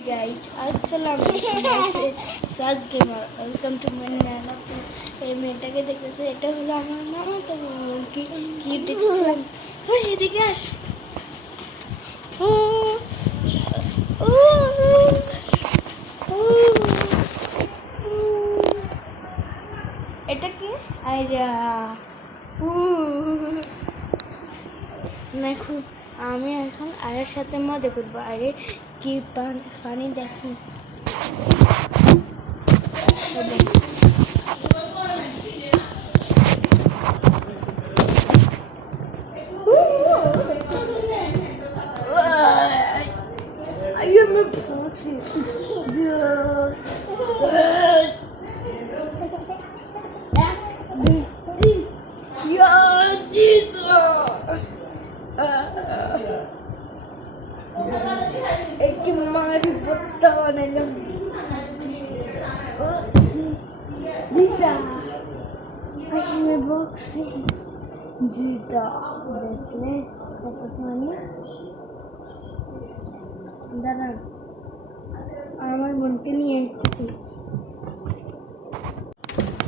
guys, Assalamualaikum. Sajjana, welcome to my nana. এই মেয়েটাকে দেখতেছে, এটা হলো আমার মামা। তো কি কি দেখছেন? ওই এদিকে আস। ও ও এটা কি? আইরা দেখো, আমি এখন আয়ের সাথে মজা করবো। আরে কি পানি দেখি। एक मारी पत्ता बनेगा जीता मैं बॉक्सिंग जीता देखले কতখানি দাঁড়ান আমার বোনকে নিয়ে আসতেছি।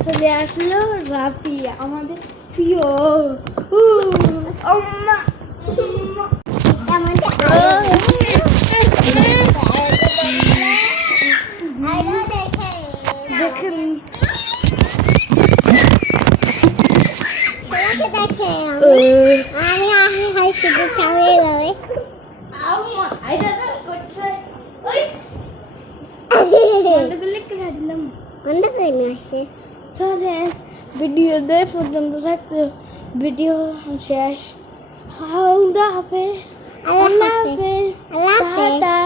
চলে আসলো রাফি, আমাদের প্রিয় আম্মা। ভিডিও দেখ পর্যন্ত থাকতো, ভিডিও শেষ। আল্লাহ হাফেজ, আল্লাহ হাফেজ, টাটা।